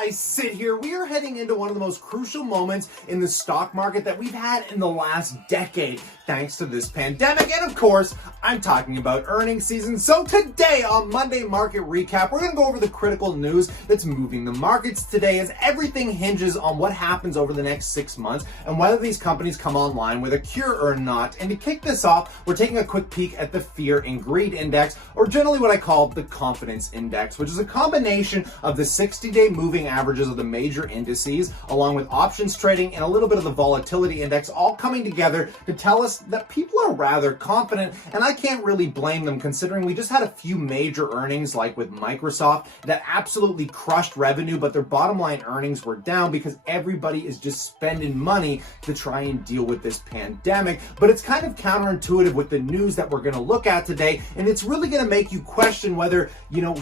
guys, Sid here. We are heading into one of the most crucial moments in the stock market that we've had in the last decade, thanks to this pandemic. And of course, I'm talking about earnings season. So today on Monday Market Recap, we're going to go over the critical news that's moving the markets today, as everything hinges on what happens over the next 6 months and whether these companies come online with a cure or not. And to kick this off, we're taking a quick peek at the Fear and Greed Index, or generally what I call the Confidence Index, which is a combination of the 60-day moving averages of the major indices, along with options trading and a little bit of the Volatility Index, all coming together to tell us that people are rather confident. And I can't really blame them, considering we just had a few major earnings, like with Microsoft, that absolutely crushed revenue, but their bottom line earnings were down because everybody is just spending money to try and deal with this pandemic. But it's kind of counterintuitive with the news that we're going to look at today, and it's really going to make you question whether,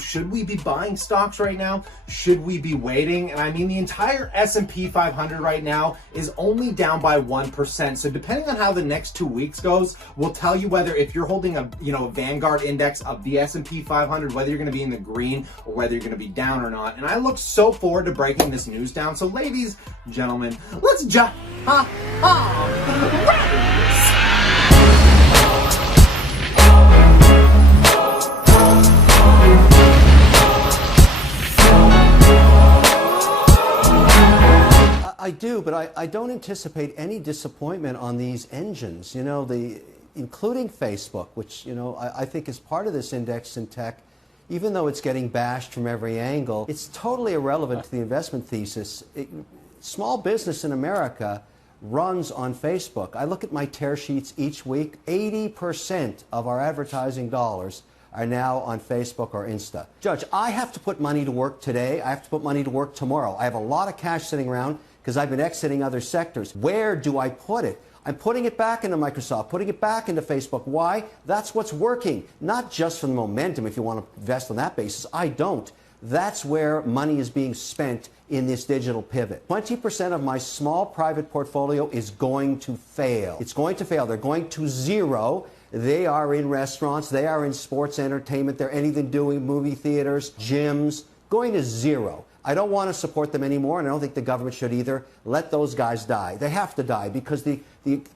should we be buying stocks right now? Should we be waiting? And I mean, the entire S&P 500 right now is only down by 1%. So depending on how the next 2 weeks goes, will tell you whether, if you're holding a Vanguard index of the S&P 500, whether you're going to be in the green or whether you're going to be down or not. And I look so forward to breaking this news down. So ladies, gentlemen, let's I do, but I don't anticipate any disappointment on these engines, including Facebook, which, I think is part of this index in tech. Even though it's getting bashed from every angle, it's totally irrelevant to the investment thesis. Small business in America runs on Facebook. I look at my tear sheets each week. 80% of our advertising dollars are now on Facebook or Insta. Judge, I have to put money to work today. I have to put money to work tomorrow. I have a lot of cash sitting around because I've been exiting other sectors. Where do I put it? I'm putting it back into Microsoft, putting it back into Facebook. Why? That's what's working. Not just for the momentum, if you want to invest on that basis. I don't. That's where money is being spent in this digital pivot. 20% of my small private portfolio is going to fail. It's going to fail. They're going to zero. They are in restaurants. They are in sports entertainment. They're anything doing, movie theaters, gyms, going to zero. I don't want to support them anymore, and I don't think the government should either. Let those guys die. They have to die because the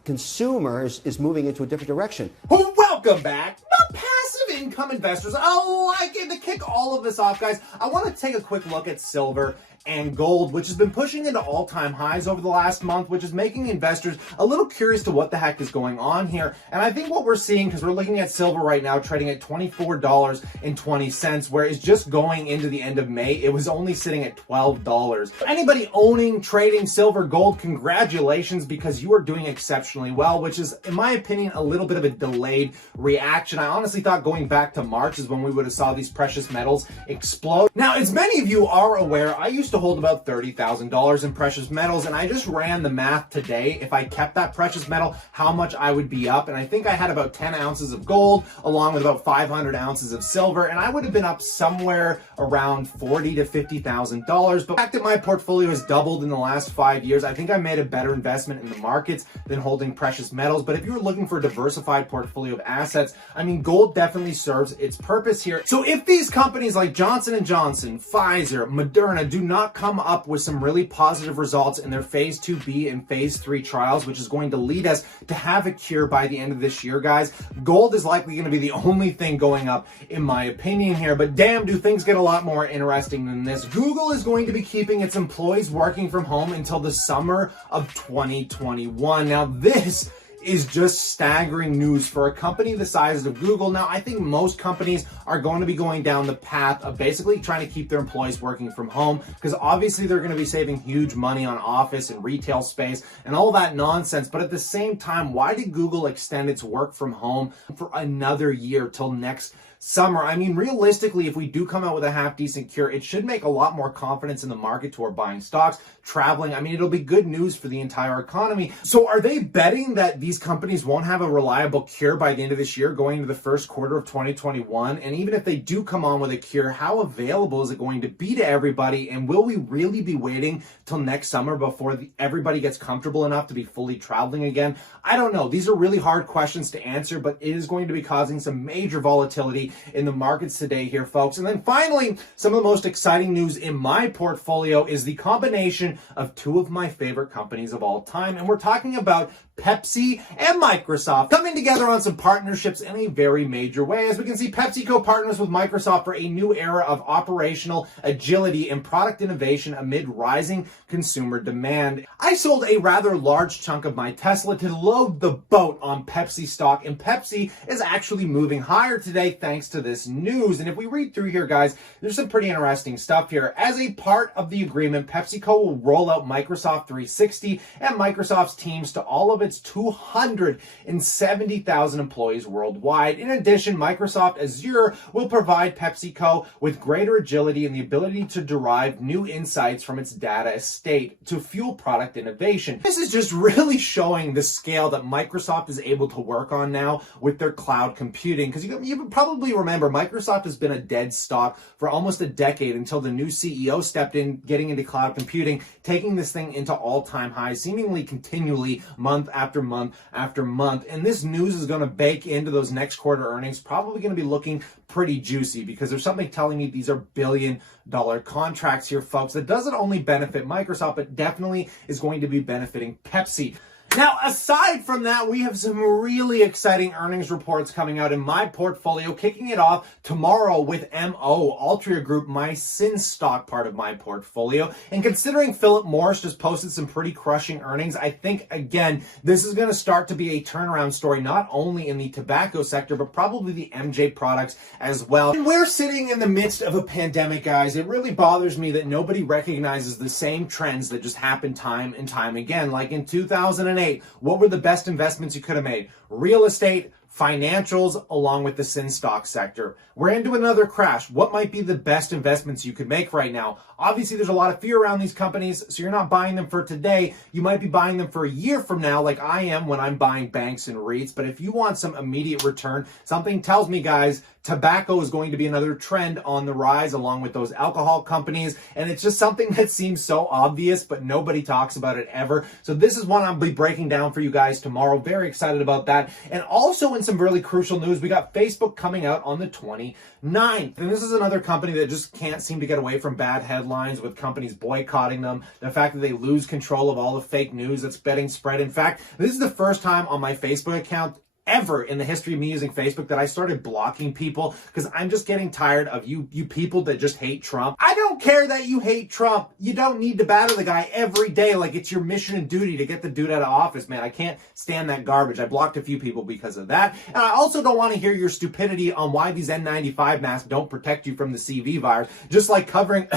consumer is moving into a different direction. Welcome back, the passive income investors. To kick all of this off, guys, I want to take a quick look at silver and gold, which has been pushing into all-time highs over the last month, which is making investors a little curious to what the heck is going on here. And I think what we're seeing, because we're looking at silver right now trading at $24.20, whereas just going into the end of May, it was only sitting at $12. Anybody owning, trading silver, gold, congratulations, because you are doing exceptionally well, which is, in my opinion, a little bit of a delayed reaction. I honestly thought going back to March is when we would have saw these precious metals explode. Now, as many of you are aware, I used to hold about $30,000 in precious metals, and I just ran the math today. If I kept that precious metal, how much I would be up, and I think I had about 10 ounces of gold along with about 500 ounces of silver, and I would have been up somewhere around $40,000 to $50,000. But the fact that my portfolio has doubled in the last 5 years, I think I made a better investment in the markets than holding precious metals. But if you're looking for a diversified portfolio of assets, I mean, gold definitely serves its purpose here. So if these companies like Johnson & Johnson, Pfizer, Moderna do not come up with some really positive results in their phase 2B and phase 3 trials, which is going to lead us to have a cure by the end of this year, guys, gold is likely going to be the only thing going up, in my opinion here. But damn, do things get a lot more interesting than this. Google is going to be keeping its employees working from home until the summer of 2021. Now, this is just staggering news for a company the size of Google. Now, I think most companies are going to be going down the path of basically trying to keep their employees working from home, because obviously they're going to be saving huge money on office and retail space and all that nonsense. But at the same time, why did Google extend its work from home for another year till next summer? I mean, realistically, if we do come out with a half-decent cure, it should make a lot more confidence in the market toward buying stocks, traveling. I mean, it'll be good news for the entire economy. So are they betting that these companies won't have a reliable cure by the end of this year, going into the first quarter of 2021? And even if they do come on with a cure, how available is it going to be to everybody? And will we really be waiting till next summer before everybody gets comfortable enough to be fully traveling again? I don't know. These are really hard questions to answer, but it is going to be causing some major volatility volatility in the markets today here, folks. And then finally, some of the most exciting news in my portfolio is the combination of two of my favorite companies of all time. And we're talking about Pepsi and Microsoft coming together on some partnerships in a very major way. As we can see, PepsiCo partners with Microsoft for a new era of operational agility and product innovation amid rising consumer demand. I sold a rather large chunk of my Tesla to load the boat on Pepsi stock, and Pepsi is actually moving higher today thanks to this news. And if we read through here, guys, there's some pretty interesting stuff here. As a part of the agreement, PepsiCo will roll out Microsoft 360 and Microsoft's teams to all of its 270,000 employees worldwide. In addition, Microsoft Azure will provide PepsiCo with greater agility and the ability to derive new insights from its data estate to fuel product innovation. This is just really showing the scale that Microsoft is able to work on now with their cloud computing. Because you probably remember, Microsoft has been a dead stock for almost a decade until the new CEO stepped in, getting into cloud computing, taking this thing into all-time highs, seemingly continually month after month after month. And this news is going to bake into those next quarter earnings, probably going to be looking pretty juicy, because there's something telling me these are billion-dollar contracts here, folks. That doesn't only benefit Microsoft, but definitely is going to be benefiting Pepsi. Now, aside from that, we have some really exciting earnings reports coming out in my portfolio, kicking it off tomorrow with MO, Altria Group, my sin stock part of my portfolio. And considering Philip Morris just posted some pretty crushing earnings, I think, again, this is going to start to be a turnaround story, not only in the tobacco sector, but probably the MJ products as well. And we're sitting in the midst of a pandemic, guys. It really bothers me that nobody recognizes the same trends that just happen time and time again. Like in 2008, what were the best investments you could have made? Real estate, financials, along with the sin stock sector. We're into another crash. What might be the best investments you could make right now? Obviously, there's a lot of fear around these companies, so you're not buying them for today. You might be buying them for a year from now, like I am when I'm buying banks and REITs. But if you want some immediate return, something tells me, guys, tobacco is going to be another trend on the rise, along with those alcohol companies. And it's just something that seems so obvious, but nobody talks about it ever. So this is one I'll be breaking down for you guys tomorrow. Very excited about that. And also in some really crucial news, we got Facebook coming out on the 29th. And this is another company that just can't seem to get away from bad headlines with companies boycotting them. The fact that they lose control of all the fake news that's getting spread. In fact, this is the first time on my Facebook account ever in the history of me using Facebook that I started blocking people, because I'm just getting tired of you people that just hate Trump. I don't care that you hate Trump. You don't need to batter the guy every day like it's your mission and duty to get the dude out of office, man. I can't stand that garbage. I blocked a few people because of that. And I also don't want to hear your stupidity on why these N95 masks don't protect you from the CV virus, just like covering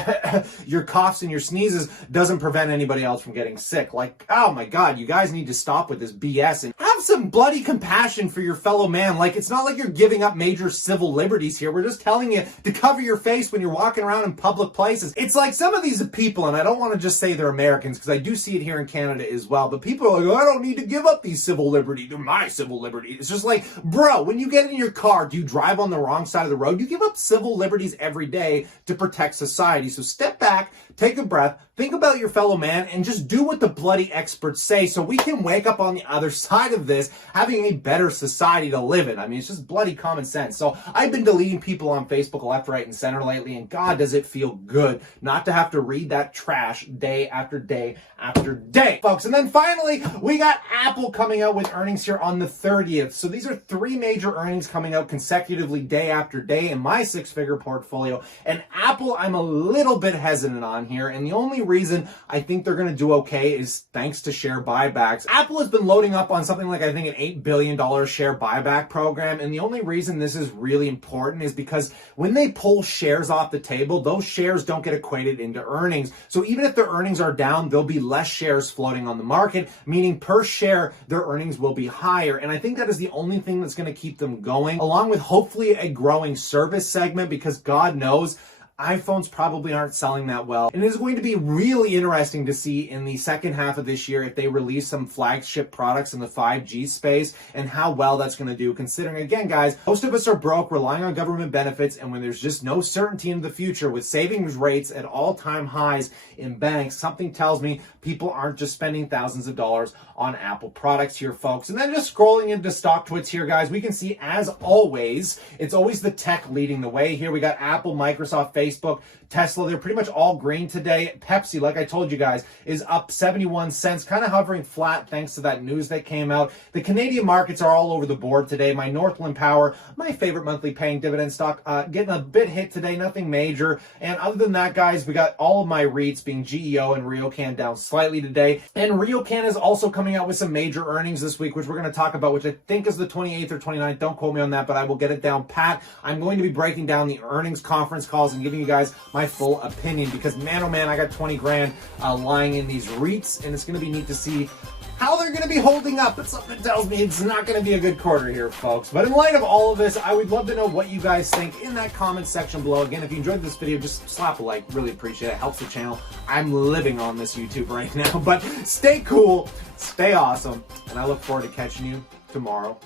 your coughs and your sneezes doesn't prevent anybody else from getting sick. Like, oh my God, you guys need to stop with this BS and have some bloody compassion for your fellow man. Like, it's not like you're giving up major civil liberties here. We're just telling you to cover your face when you're walking around in public places. It's like some of these people, and I don't want to just say they're Americans, because I do see it here in Canada as well, but people are like, oh, I don't need to give up these civil liberties. They're my civil liberties. It's just like, bro, when you get in your car, do you drive on the wrong side of the road? You give up civil liberties every day to protect society. So step back, take a breath, think about your fellow man, and just do what the bloody experts say so we can wake up on the other side of this having a better society to live in. I mean, it's just bloody common sense. So I've been deleting people on Facebook left, right, and center lately, and God, does it feel good not to have to read that trash day after day after day, folks. And then finally, we got Apple coming out with earnings here on the 30th. So these are three major earnings coming out consecutively day after day in my six-figure portfolio. And Apple, I'm a little bit hesitant on here, and the only reason I think they're going to do okay is thanks to share buybacks. Apple has been loading up on something like, I think, an $8 billion share buyback program, and the only reason this is really important is because when they pull shares off the table, those shares don't get equated into earnings. So even if their earnings are down, there'll be less shares floating on the market, meaning per share, their earnings will be higher. And I think that is the only thing that's going to keep them going, along with hopefully a growing service segment, because God knows iPhones probably aren't selling that well. And it is going to be really interesting to see in the second half of this year if they release some flagship products in the 5G space and how well that's going to do, considering, again, guys, most of us are broke, relying on government benefits, and when there's just no certainty in the future with savings rates at all-time highs in banks, something tells me people aren't just spending thousands of dollars on Apple products here, folks. And then just scrolling into stock twits here, guys, we can see, as always, it's always the tech leading the way here. We got Apple, Microsoft, Facebook, Tesla. They're pretty much all green today. Pepsi, like I told you guys, is up 71 cents, kind of hovering flat thanks to that news that came out. The Canadian markets are all over the board today. My Northland Power, my favorite monthly paying dividend stock, getting a bit hit today, nothing major. And other than that, guys, we got all of my REITs, being GEO and RioCan, down slightly today. And RioCan is also coming out with some major earnings this week, which we're going to talk about, which I think is the 28th or 29th. Don't quote me on that, but I will get it down pat. I'm going to be breaking down the earnings conference calls and giving you guys my full opinion, because man, oh man, I got 20 grand lying in these REITs, and it's going to be neat to see how they're going to be holding up. But something tells me it's not going to be a good quarter here, folks. But in light of all of this, I would love to know what you guys think in that comment section below. Again, if you enjoyed this video, just slap a like. Really appreciate it. It helps the channel. I'm living on this YouTube right now. But stay cool, stay awesome, and I look forward to catching you tomorrow